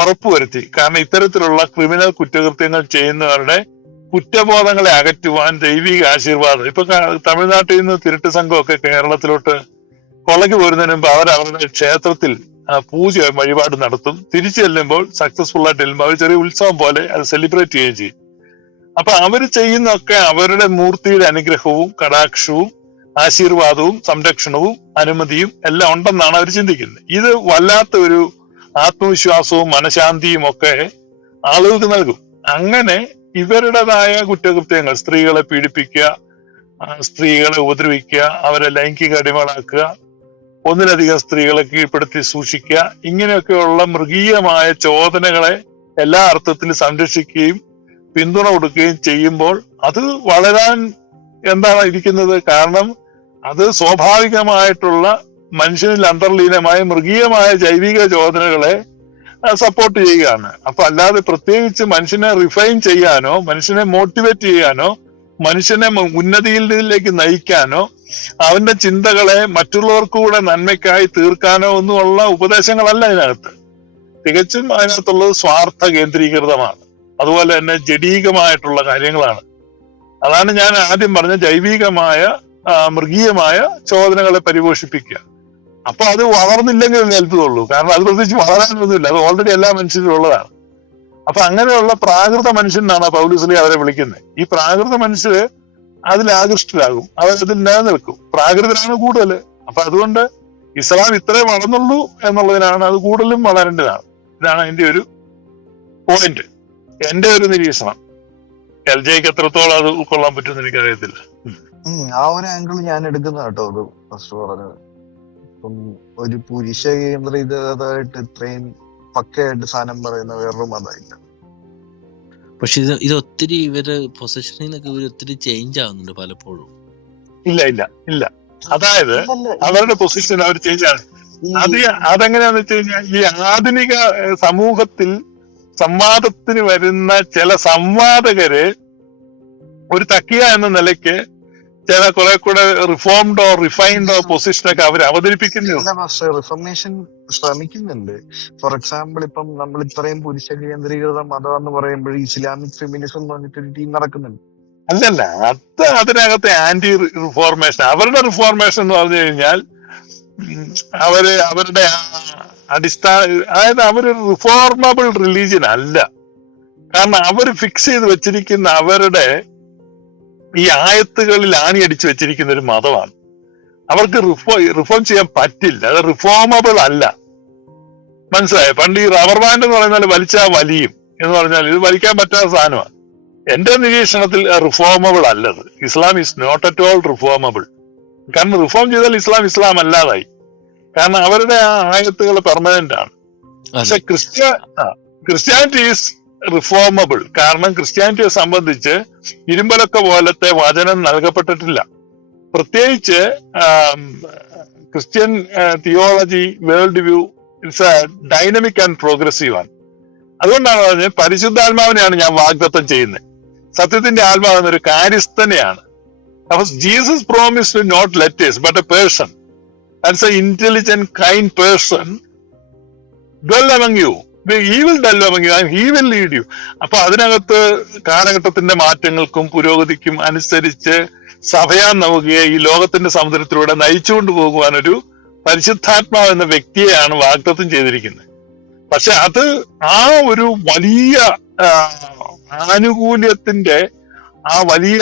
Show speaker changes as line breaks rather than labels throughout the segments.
ഉറപ്പുവരുത്തി കാരണം ഇത്തരത്തിലുള്ള ക്രിമിനൽ കുറ്റകൃത്യങ്ങൾ ചെയ്യുന്നവരുടെ കുറ്റബോധങ്ങളെ അകറ്റുവാൻ ദൈവിക ആശീർവാദം. ഇപ്പൊ തമിഴ്നാട്ടിൽ നിന്ന് തിരുട്ട് സംഘമൊക്കെ കേരളത്തിലോട്ട് കൊള്ളയ്ക്ക് പോരുന്നതിന് മുമ്പ് അവർ അവരുടെ ക്ഷേത്രത്തിൽ പൂജ വഴിപാട് നടത്തും. തിരിച്ചു ചെല്ലുമ്പോൾ സക്സസ്ഫുൾ ആയിട്ട് ചെല്ലുമ്പോൾ അവർ ചെറിയ ഉത്സവം പോലെ അത് സെലിബ്രേറ്റ് ചെയ്യുകയും ചെയ്യും. അപ്പൊ അവർ ചെയ്യുന്നൊക്കെ അവരുടെ മൂർത്തിയുടെ അനുഗ്രഹവും കടാക്ഷവും ആശീർവാദവും സംരക്ഷണവും അനുമതിയും എല്ലാം ഉണ്ടെന്നാണ് അവർ ചിന്തിക്കുന്നത്. ഇത് വല്ലാത്ത ഒരു ആത്മവിശ്വാസവും മനഃശാന്തിയും ഒക്കെ ആളുകൾക്ക് നൽകും. അങ്ങനെ ഇവരുടേതായ കുറ്റകൃത്യങ്ങൾ സ്ത്രീകളെ പീഡിപ്പിക്കുക സ്ത്രീകളെ ഉപദ്രവിക്കുക അവരെ ലൈംഗിക അടിമകളാക്കുക ഒന്നിലധികം സ്ത്രീകളെ കീഴ്പ്പെടുത്തി സൂക്ഷിക്കുക ഇങ്ങനെയൊക്കെയുള്ള മൃഗീയമായ ചോദനകളെ എല്ലാ അർത്ഥത്തിലും സംരക്ഷിക്കുകയും പിന്തുണ കൊടുക്കുകയും ചെയ്യുമ്പോൾ അത് വളരാൻ എന്താണ് ഇരിക്കുന്നത്? കാരണം അത് സ്വാഭാവികമായിട്ടുള്ള മനുഷ്യനിൽ അന്തർലീനമായ മൃഗീയമായ ജൈവിക ചോദനകളെ സപ്പോർട്ട് ചെയ്യുകയാണ്. അപ്പൊ അല്ലാതെ പ്രത്യേകിച്ച് മനുഷ്യനെ റിഫൈൻ ചെയ്യാനോ മനുഷ്യനെ മോട്ടിവേറ്റ് ചെയ്യാനോ മനുഷ്യനെ ഉന്നതിയിലേക്ക് നയിക്കാനോ അവന്റെ ചിന്തകളെ മറ്റുള്ളവർക്ക് കൂടെ നന്മയ്ക്കായി തീർക്കാനോ ഒന്നുമുള്ള ഉപദേശങ്ങളല്ല ഇതിനകത്ത്. തികച്ചും അതിനകത്തുള്ളത് സ്വാർത്ഥ കേന്ദ്രീകൃതമാണ്. അതുപോലെ തന്നെ ജഡീകമായിട്ടുള്ള കാര്യങ്ങളാണ്. അതാണ് ഞാൻ ആദ്യം പറഞ്ഞ ജൈവികമായ മൃഗീയമായ ചോദനകളെ പരിപോഷിപ്പിക്കുക. അപ്പൊ അത് വളർന്നില്ലെങ്കിൽ നിലത്തുള്ളൂ. കാരണം അത് പ്രത്യേകിച്ച് വളരാനൊന്നുമില്ല. അത് ഓൾറെഡി എല്ലാ മനുഷ്യരും ഉള്ളതാണ്. അപ്പൊ അങ്ങനെയുള്ള പ്രാകൃത മനുഷ്യൻ എന്നാണ് പൗലുസ്ലി അവരെ വിളിക്കുന്നത്. ഈ പ്രാകൃത മനുഷ്യര് അതിൽ ആകൃഷ്ടരാകും. അവരതിൽ നിലനിൽക്കും. പ്രാകൃതരാണ് കൂടുതൽ. അപ്പൊ അതുകൊണ്ട് ഇസ്ലാം ഇത്രേ വളർന്നുള്ളൂ എന്നുള്ളതിനാണ് അത് കൂടുതലും വളരേണ്ടതാണ്. ഇതാണ് അതിന്റെ ഒരു പോയിന്റ് എന്റെ ഒരു നിരീക്ഷണം. എൽ ജെക്ക് എത്രത്തോളം അത് ഉൾക്കൊള്ളാൻ പറ്റുമെന്ന് എനിക്കറിയത്തില്ല.
ആ ഒരു ആംഗിൾ ഞാൻ എടുക്കുന്ന കേട്ടോ അത് ഫസ്റ്റ് പറഞ്ഞത്. ഇപ്പം ഒരു പുരുഷ കേന്ദ്രീകൃതമായിട്ട് ഇത്രയും പക്കയായിട്ട് സാധനം പറയുന്ന വേറൊരു മതമില്ല.
പക്ഷെ ഇത് ഇത് ഒത്തിരി ഇവർ പൊസിഷനിൽ നിന്നൊക്കെ ഇവർ ഒത്തിരി ചേഞ്ച് ആവുന്നുണ്ട് പലപ്പോഴും.
ഇല്ല ഇല്ല ഇല്ല. അതായത് അവരുടെ പൊസിഷൻ അവർ ചേഞ്ച് ആണ്. അത് അതെങ്ങനെയാന്ന് വെച്ച് കഴിഞ്ഞാൽ ഈ ആധുനിക സമൂഹത്തിൽ സംവാദത്തിന് വരുന്ന ചില സംവാദകര് ഒരു തക്കിയ എന്ന നിലയ്ക്ക് ചില കുറെ കൂടെ റിഫോംഡോ റിഫൈൻഡോ പൊസിഷനൊക്കെ അവർ അവതരിപ്പിക്കുന്നു.
റിഫർമേഷൻ ശ്രമിക്കുന്നുണ്ട്. ഫോർ എക്സാമ്പിൾ ഇപ്പം നമ്മൾ ഇത്രയും പുരുഷ കേന്ദ്രീകൃത മതം എന്ന് പറയുമ്പോൾ ഇസ്ലാമിക് ഫെമിനിസം എന്ന് പറഞ്ഞിട്ടൊരു ടീം നടക്കുന്നുണ്ട്.
അല്ലല്ല അത് അതിനകത്തെ ആന്റി റിഫോർമേഷൻ അവരുടെ റിഫോർമേഷൻ എന്ന് പറഞ്ഞു കഴിഞ്ഞാൽ അവർ അവരുടെ അടിസ്ഥാന അതായത് അവർ റിഫോർമബിൾ റിലീജിയൻ അല്ല. കാരണം അവർ ഫിക്സ് ചെയ്ത് വെച്ചിരിക്കുന്ന അവരുടെ ഈ ആയത്തുകളിൽ ആണി അടിച്ചു വെച്ചിരിക്കുന്ന ഒരു മതമാണ്. അവർക്ക് റിഫോ റിഫോം ചെയ്യാൻ പറ്റില്ല. അത് റിഫോമബിൾ അല്ല. മനസ്സിലായോ? പണ്ട് ഈ റബ്ബർ ബാൻഡ് എന്ന് പറയുന്നത് വലിച്ചാ വലിയും. എന്ന് പറഞ്ഞാൽ ഇത് വലിക്കാൻ പറ്റാത്ത സാധനമാണ്. എന്റെ നിരീക്ഷണത്തിൽ റിഫോമബിൾ അല്ലത്. Islam is not at all reformable. കാരണം റിഫോം ചെയ്താൽ ഇസ്ലാം ഇസ്ലാം അല്ലാതായി. കാരണം അവരുടെ ആ ആയത്തുകൾ പെർമനന്റ് ആണ്. പക്ഷെ ക്രിസ്ത്യ ക്രിസ്ത്യാനിറ്റി ഈസ് റിഫോമബിൾ കാരണം ക്രിസ്ത്യാനിറ്റിയെ സംബന്ധിച്ച് ഇരുമ്പലൊക്കെ പോലത്തെ വചനം നൽകപ്പെട്ടിട്ടില്ല. പ്രത്യേകിച്ച് Christian theology world view it's a dynamic and progressive ആണ്. അതുകൊണ്ടാണ് പറഞ്ഞത് പരിശുദ്ധാത്മാവിനെയാണ് ഞാൻ വാഗ്ദത്തം ചെയ്യുന്നത്. സത്യത്തിന്റെ ആത്മാവ് എന്നൊരു കാര്യസ്ഥനെയാണ്. അപ്പൊ Jesus promise to not letters but a person that's a intelligent kind person dwell among you. You and he will lead you. അപ്പൊ അതിനകത്ത് കാലഘട്ടത്തിന്റെ മാറ്റങ്ങൾക്കും പുരോഗതിക്കും അനുസരിച്ച് സഭയാൻ നമുകയെ ഈ ലോകത്തിന്റെ സമുദ്രത്തിലൂടെ നയിച്ചുകൊണ്ട് പോകുവാൻ ഒരു പരിശുദ്ധാത്മാവ് എന്ന വ്യക്തിയെയാണ് വാഗ്ദത്തം ചെയ്തിരിക്കുന്നത്. പക്ഷെ അത് ആ ഒരു വലിയ ആനുകൂല്യത്തിന്റെ ആ വലിയ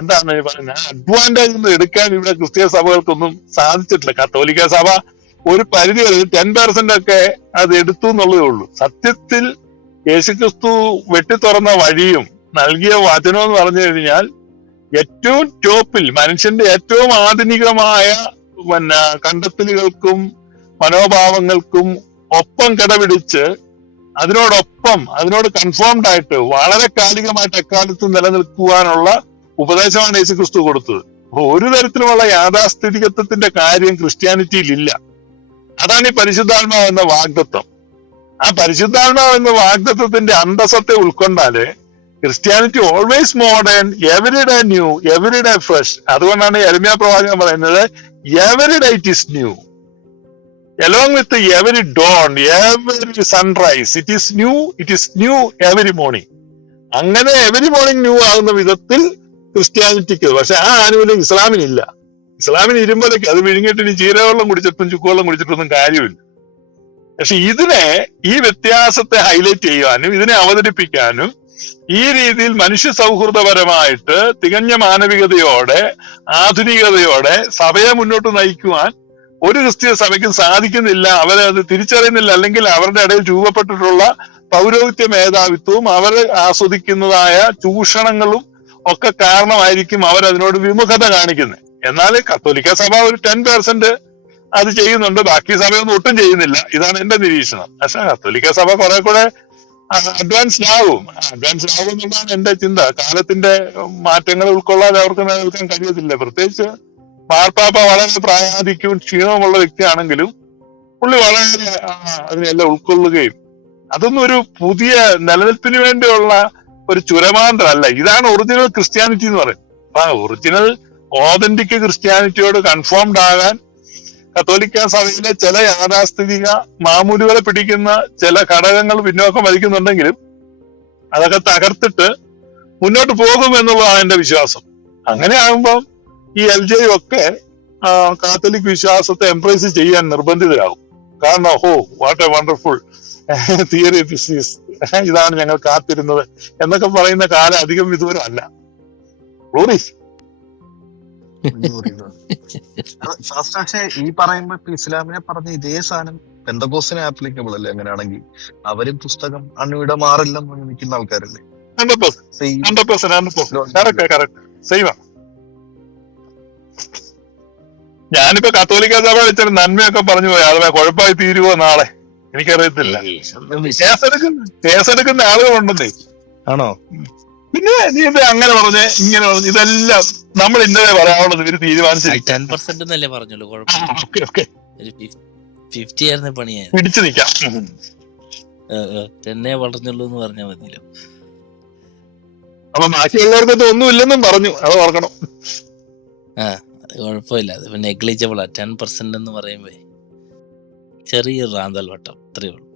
എന്താണ് പറഞ്ഞ അഡ്വാന്റേജ് എടുക്കാൻ ഇവിടെ ക്രിസ്തീയ സഭകൾക്കൊന്നും സാധിച്ചിട്ടില്ല. കത്തോലിക്ക സഭ ഒരു പരിധി വരെ ടെൻ പെർസെന്റ് ഒക്കെ അത് എടുത്തു എന്നുള്ളതേ ഉള്ളൂ. സത്യത്തിൽ യേശുക്രിസ്തു വെട്ടിത്തുറന്ന വഴിയും നൽകിയ വചനം എന്ന് പറഞ്ഞു കഴിഞ്ഞാൽ ഏറ്റവും ടോപ്പിൽ മനുഷ്യന്റെ ഏറ്റവും ആധുനികമായ പിന്നെ കണ്ടെത്തലുകൾക്കും മനോഭാവങ്ങൾക്കും ഒപ്പം കിടപിടിച്ച് അതിനോടൊപ്പം അതിനോട് കൺഫേംഡ് ആയിട്ട് വളരെ കാലികമായിട്ട് എക്കാലത്തും നിലനിൽക്കുവാനുള്ള ഉപദേശമാണ് യേശു ക്രിസ്തു കൊടുത്തത് ഒരു തരത്തിലുമുള്ള യാഥാസ്ഥിതികത്വത്തിന്റെ കാര്യം ക്രിസ്ത്യാനിറ്റിയിൽ ഇല്ല. അതാണ് ഈ പരിശുദ്ധാത്മാവ് എന്ന വാഗ്ദത്വം ആ പരിശുദ്ധാത്മാവ് എന്ന വാഗ്ദത്വത്തിന്റെ അന്തസത്തെ ഉൾക്കൊണ്ടാൽ Christianity always modern everyday new everyday fresh അതുകൊണ്ടാണ് എരമ്യ പ്രവാചകൻ പറയുന്നത് everyday it new along with every dawn every sunrise it is new it is new every morning അങ്ങനെ എവരി മോർണിംഗ് ന്യൂ ആകുന്ന വിധത്തിൽ ക്രിസ്ത്യാനിറ്റിക്ക് പക്ഷെ ആ ആനുകൂല്യം ഇസ്ലാമിനില്ല. ഇസ്ലാമിന് ഇരുമ്പലൊക്കെ അത് വിഴുങ്ങിയിട്ട് ഇനി ചീരവെള്ളം കുടിച്ചിട്ടും ചുക്കുവെള്ളം കുടിച്ചിട്ടൊന്നും കാര്യമില്ല. പക്ഷെ ഇതിനെ ഈ വ്യത്യാസത്തെ ഹൈലൈറ്റ് ചെയ്യുവാനും ഇതിനെ അവതരിപ്പിക്കാനും ഈ രീതിയിൽ മനുഷ്യ സൗഹൃദപരമായിട്ട് തികഞ്ഞ മാനവികതയോടെ ആധുനികതയോടെ സഭയെ മുന്നോട്ട് നയിക്കുവാൻ ഒരു ക്രിസ്തീയ സഭയ്ക്കും സാധിക്കുന്നില്ല. അവരെ അത് തിരിച്ചറിയുന്നില്ല. അല്ലെങ്കിൽ അവരുടെ ഇടയിൽ രൂപപ്പെട്ടിട്ടുള്ള പൗരോഹിത്യ മേധാവിത്വവും അവർ ആസ്വദിക്കുന്നതായ ചൂഷണങ്ങളും ഒക്കെ കാരണമായിരിക്കും അവരതിനോട് വിമുഖത കാണിക്കുന്നത്. എന്നാൽ കത്തോലിക്ക സഭ ഒരു ടെൻ പെർസെന്റ് അത് ചെയ്യുന്നുണ്ട്. ബാക്കി സഭയൊന്നും ഒട്ടും ചെയ്യുന്നില്ല. ഇതാണ് എന്റെ നിരീക്ഷണം. പക്ഷെ കത്തോലിക്ക സഭ കുറെ കൂടെ അഡ്വാൻസ്ഡ് ആവും. അഡ്വാൻസ്ഡ് ആവും എന്നുള്ളതാണ് എന്റെ ചിന്ത. കാലത്തിന്റെ മാറ്റങ്ങൾ ഉൾക്കൊള്ളാതെ അവർക്ക് നിലനിൽക്കാൻ കഴിയത്തില്ല. പ്രത്യേകിച്ച് മാർപ്പാപ്പ വളരെ പ്രായാധിക്യവും ക്ഷീണവുമുള്ള വ്യക്തിയാണെങ്കിലും പുള്ളി വളരെ അതിനെല്ലാം ഉൾക്കൊള്ളുകയും അതൊന്നും ഒരു പുതിയ നിലനിൽപ്പിന് വേണ്ടിയുള്ള ഒരു ചുരമാന്തരല്ല ഇതാണ് ഒറിജിനൽ ക്രിസ്ത്യാനിറ്റി എന്ന് പറയുന്നത്. അപ്പൊ ഒറിജിനൽ ഓതന്റിക് ക്രിസ്ത്യാനിറ്റിയോട് കൺഫേംഡ് ആകാൻ കത്തോലിക്ക സഭയിലെ ചില യാഥാസ്ഥിതിക മാമൂലുകളെ പിടിക്കുന്ന ചില ഘടകങ്ങൾ പിന്നോക്കം വലിക്കുന്നുണ്ടെങ്കിലും അതൊക്കെ തകർത്തിട്ട് മുന്നോട്ട് പോകും എന്നുള്ളതാണ് എന്റെ വിശ്വാസം. അങ്ങനെ ആകുമ്പോൾ ഈ എൽ ജെ ഒക്കെ കാത്തലിക് വിശ്വാസത്തെ എംപ്രൈസ് ചെയ്യാൻ നിർബന്ധിതരാകും. കാരണം ഹോ what a wonderful theory physics ഇതാണ് ഞങ്ങൾ കാത്തിരുന്നത് എന്നൊക്കെ പറയുന്ന കാലം അധികം വിദൂരമല്ല. ഗ്ലോറി
ശാസ്ത്ര പക്ഷേ ഈ പറയുമ്പോ ഇപ്പൊ ഇസ്ലാമിനെ പറഞ്ഞ ഇതേ സാധനം പെന്തകോസിന് ആപ്ലിക്കബിൾ അല്ലേ അങ്ങനെയാണെങ്കിൽ? അവരും പുസ്തകം അണുവിടെ മാറില്ലെന്ന് നിൽക്കുന്ന ആൾക്കാരല്ലേ?
ഞാനിപ്പോ കത്തോലിക്ക സഭ വെച്ചൊരു നന്മയൊക്കെ പറഞ്ഞു പോയി. അഥവാ കുഴപ്പമായി തീരുവോ നാളെ? എനിക്കറിയത്തില്ല. കേസെടുക്കുന്ന കേസെടുക്കുന്ന ആളുകളുണ്ടെന്നേ.
ആണോ?
പിന്നെ നീ ഇത് അങ്ങനെ പറഞ്ഞ ഇങ്ങനെ പറഞ്ഞു ഇതെല്ലാം നമ്മൾ ഇന്നലെ പറയാനുള്ളത്
ഇവർ തീരുമാനിച്ചു. പറഞ്ഞുള്ളൂ ഫിഫ്റ്റി ആയിരുന്ന പണിയായി
പിടിച്ചു നിക്കാം
ടെന്നേ വളർന്നുള്ളൂ എന്ന് പറഞ്ഞാൽ മതിയല്ലോ.
അപ്പൊ ബാക്കിയുള്ളവർക്കൊന്നും ഒന്നുമില്ലെന്നും പറഞ്ഞു അത് ഓർക്കണം.
അത് കുഴപ്പമില്ല അത് നെഗ്ലിജിബിളാ ടെൻ പെർസെന്റ് എന്ന് പറയുമ്പോ ചെറിയൊരു റാന്തൽ വട്ടം അത്രേ ഉള്ളൂ.